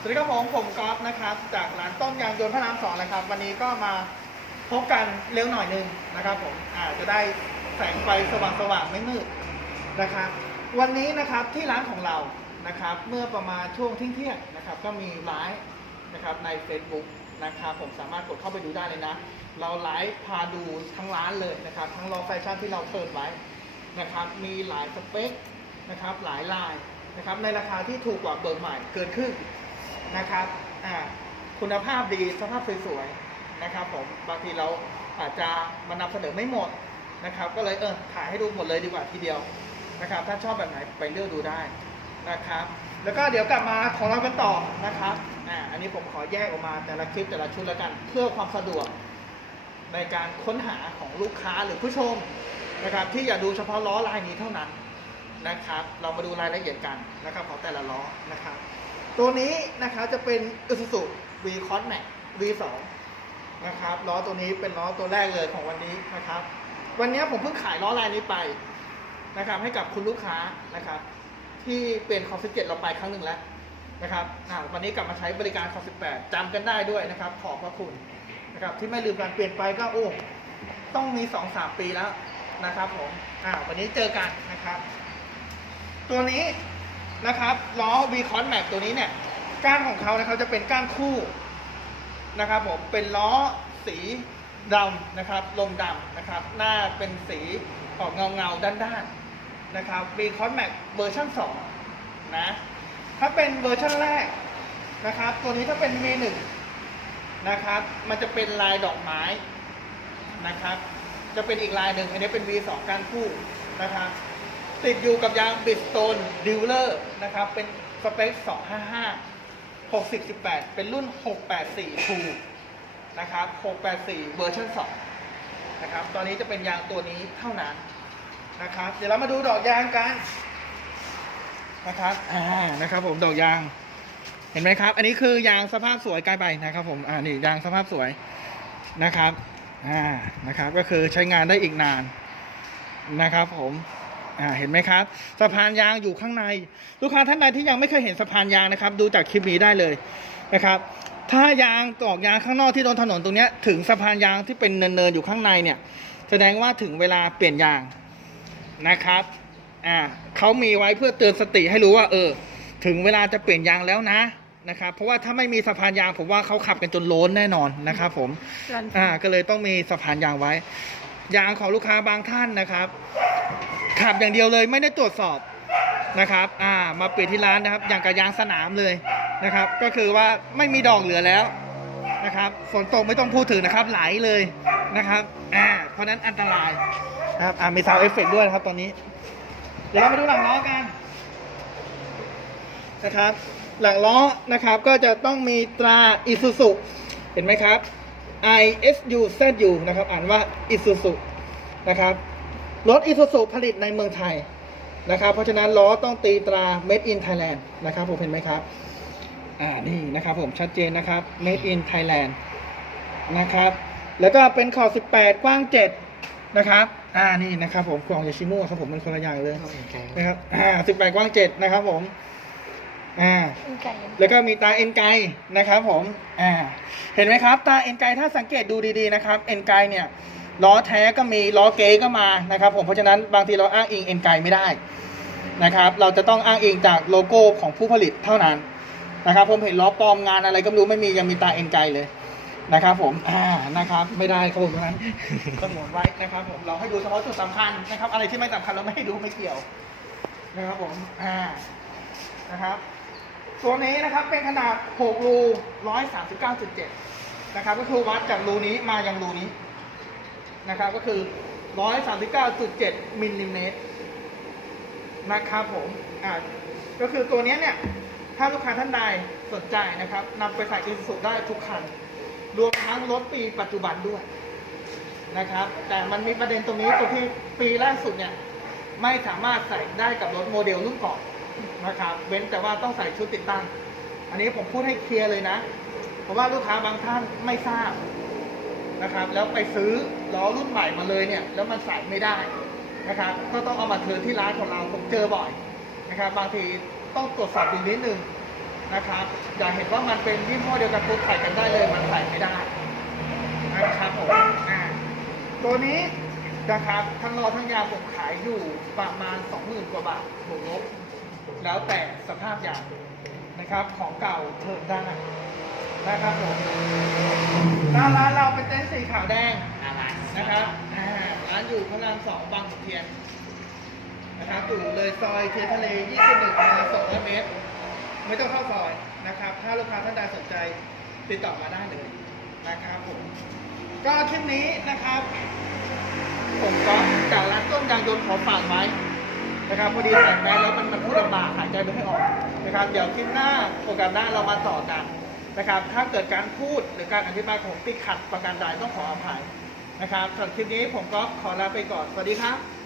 สวัสดีครับผมผมกอล์ฟนะครับ จากร้านต้มยางยนต์พระรามสองนะครับ วันนี้ก็มาพบกันเร็วหน่อยหนึงนะครับ ผมอาจจะได้แสงไฟสว่างๆไม่มืดนะครับวันนี้นะครับที่ร้านของเรานะครับ เมื่อประมาณช่วงเที่ยงๆนะครับ ก็มีไลฟ์นะครับใน Facebook นะครับ ผมสามารถกดเข้าไปดูได้เลยนะ เราไลฟ์พาดูทั้งร้านเลยนะครับ ทั้งรอแฟชั่นที่เราเปิดไว้นะครับ มีหลายสเปคนะครับหลายลายนะครับในราคาที่ถูกกว่าเบิร์ใหม่เกินครึ่ง นะครับอ่าคุณภาพดีสภาพสวยๆนะครับผมบางทีเราอาจจะมานำเสนอไม่หมดนะครับ ก็เลยเออถ่ายให้ดูหมดเลยดีกว่าทีเดียวนะครับ ถ้าชอบแบบไหนไปเลือกดูได้นะครับ แล้วก็เดี๋ยวกลับมาของเรากันต่อนะครับอ่าอันนี้ผมขอแยกออกมาแต่ละคลิปแต่ละชุดแล้วกัน เพื่อความสะดวกในการค้นหาของลูกค้าหรือผู้ชมนะครับ ที่อยากดูเฉพาะล้อลายนี้เท่านั้นนะครับ เรามาดูรายละเอียดกันนะครับของแต่ละล้อนะครับ ตัวนี้นะครับจะเป็น Isuzu V Cross Max V2 นะครับล้อตัวนี้เป็นล้อตัวแรกเลยของวันนี้นะครับ วันนี้ผมเพิ่งขายล้อลายนี้ไปนะครับ ให้กับคุณลูกค้านะครับ ที่เป็นคอสิเจ็เราไปครั้งหนึ่งแล้วนะครับอ่าวันนี้กลับมาใช้บริการคอสิแปดจำกันได้ด้วยนะครับ ขอบพระคุณนะครับ ที่ไม่ลืมการเปลี่ยนไปก็โอ้ต้องมีสองสามปีแล้วนะครับผมอ่าวันนี้เจอกันนะครับ ตัวนี้ นะครับล้อ V c o n Max ตัวนี้เนี่ยก้านของเขานะครับจะเป็นก้านคู่นะครับผมเป็นล้อสีดำนะครับลมดำนะครับ หน้าเป็นสีออกเงาเงาๆด้านๆนะครับ V c o n Max เวอร์ชัน2นะถ้าเป็นเวอร์ชันแรกนะครับ ตัวนี้ถ้าเป็น V1 นะครับ มันจะเป็นลายดอกไม้นะครับ จะเป็นอีกลายหนึ่งอันนี้เป็น V2 ก้านคู่นะครับ ติดอยู่กับยางบิสโตนดิวเลอร์นะครับ เป็นสเปค 255 60 18 เป็นรุ่น 684 True นะครับ 684 เวอร์ชัน2นะครับ ตอนนี้จะเป็นยางตัวนี้เท่านั้นนะครับ เดี๋ยวเรามาดูดอกยางกันนะครับ อ่า นะครับผม ดอกยาง เห็นไหมครับ อันนี้คือยางสภาพสวยใกล้ไปนะครับผม อ่า นี่ยางสภาพสวยนะครับ อ่า นะครับ ก็คือใช้งานได้อีกนานนะครับผม อ่าเห็นไหมครับ สะพานยางอยู่ข้างใน ลูกค้าท่านใดที่ยังไม่เคยเห็นสะพานยางนะครับ ดูจากคลิปนี้ได้เลยนะครับ ถ้ายางตอกยางข้างนอกที่โดนถนนตรงเนี้ยถึงสะพานยางที่เป็นเนินๆอยู่ข้างในเนี่ย แสดงว่าถึงเวลาเปลี่ยนยางนะครับอ่าเขามีไว้เพื่อเตือนสติให้รู้ว่า เออ ถึงเวลาจะเปลี่ยนยางแล้วนะนะครับเพราะว่าถ้าไม่มีสะพานยางผมว่าเขาขับกันจนโล้นแน่นอนนะครับผมอ่าก็เลยต้องมีสะพานยางไว้ ยางของลูกค้าบางท่านนะครับ ขับอย่างเดียวเลยไม่ได้ตรวจสอบนะครับ อ่า มาเปลี่ยนที่ร้านนะครับ อย่างกับยางสนามเลยนะครับ ก็คือว่าไม่มีดอกเหลือแล้วนะครับฝนตกไม่ต้องพูดถึงนะครับ ไหลเลยนะครับ อ่า เพราะนั้นอันตรายนะครับ อ่า มีซาวเอฟเฟกด้วยนะครับตอนนี้ เดี๋ยวเรามาดูหลังล้อกันนะครับ หลังล้อนะครับก็จะต้องมีตรา Isuzu เห็นไหมครับ I S U Z U นะครับ อ่านว่า Isuzu นะครับ รถ Isuzu ผลิตในเมืองไทยนะครับ เพราะฉะนั้นล้อต้องตีตรา Made in Thailand นะครับ ผมเห็นไหมครับ อ่า นี่นะครับผมชัดเจนนะครับ Made in Thailand นะครับ แล้วก็เป็นขอบ18 กว้าง 7 นะครับ อ่า นี่นะครับผมกล่องยาชิโม่ครับผมมันคนละอย่างเลยนะครับ อ่า18 กว้าง 7 นะครับผม อ่าแล้วก็มีตาเอ็นไกนะครับผม อ่า เห็นไหมครับ ตาเอ็นไกถ้าสังเกตดูดีๆนะครับ เอ็นไกเนี่ยล้อแท้ก็มีล้อเก๋ก็มานะครับ ผม เพราะฉะนั้นบางทีเราอ้างอิงเอ็นไกไม่ได้นะครับ เราจะต้องอ้างอิงจากโลโก้ของผู้ผลิตเท่านั้นนะครับ ผมเห็นล้อปลอมงานอะไรก็ไม่รู้ไม่มียังมีตาเอ็นไกเลยนะครับผม อ่า นะครับ ไม่ได้ครับผมตรงนั้นสงวนไว้นะครับ ผม เราให้ดูเฉพาะจุดสำคัญนะครับ อะไรที่ไม่สำคัญเราไม่ให้ดูไม่เกี่ยวนะครับผม อ่า นะครับ ตัวนี้นะครับเป็นขนาด 6 รู 139.7 นะครับ ก็คือวัดจากรูนี้มายังรูนี้นะครับ ก็คือ 139.7 มิลลิเมตรนะครับผมอ่าก็คือตัวนี้เนี่ย ถ้าลูกค้าท่านใดสนใจนะครับนำไปใส่อิสุได้ทุกคัน รวมทั้งรถปีปัจจุบันด้วยนะครับ แต่มันมีประเด็นตรงนี้ตรงที่ปีล่าสุดเนี่ย ไม่สามารถใส่ได้กับรถโมเดลรุ่นก่อน นะครับ เว้นแต่ว่าต้องใส่ชุดติดตั้ง อันนี้ผมพูดให้เคลียร์เลยนะ เพราะว่าลูกค้าบางท่านไม่ทราบนะครับ แล้วไปซื้อล้อรุ่นใหม่มาเลยเนี่ย แล้วมันใส่ไม่ได้นะครับ ก็ต้องเอามาเทิร์นที่ร้านของเรา ผมเจอบ่อยนะครับ บางทีต้องตรวจสอบดูนิดนึงนะครับ อย่าเห็นว่ามันเป็นยี่ห้อเดียวกันปุ๊บใส่กันได้เลย มันใส่ไม่ได้นะครับผมตัวนี้นะครับทั้งรอทั้งยางผมขายอยู่ประมาณ 20,000 กว่าบาทบวกลบ แล้วแต่สภาพอย่างนะครับของเก่าเทิร์ได้นะครับผมหน้าร้านเราเป็นเต็นท์สีขาวแดงนะครับร้านอยู่พระรามสองบางขุนเทียนนะครับอยู่เลยซอยเทียนทะเล 21ประมาณ200เมตร ไม่ต้องเข้าซอยนะครับ ถ้าลูกค้าท่านใดสนใจติดต่อมาได้เลยนะครับผมก็คลิปนี้นะครับ ผมก็จากร้านต้มยางยนต์ขอฝากไว้ นะครับพอดีใส่แมสแล้วมันมันพูดลำบากหายใจไม่ค่อยออกนะครับเดี๋ยวคลิปหน้าโปรแกรมหน้าเรามาต่อกันนะครับถ้าเกิดการพูดหรือการอธิบายของติดขัดประการใดต้องขออภัยนะครับส่วนคลิปนี้ผมก็ขอลาไปก่อนสวัสดีครับ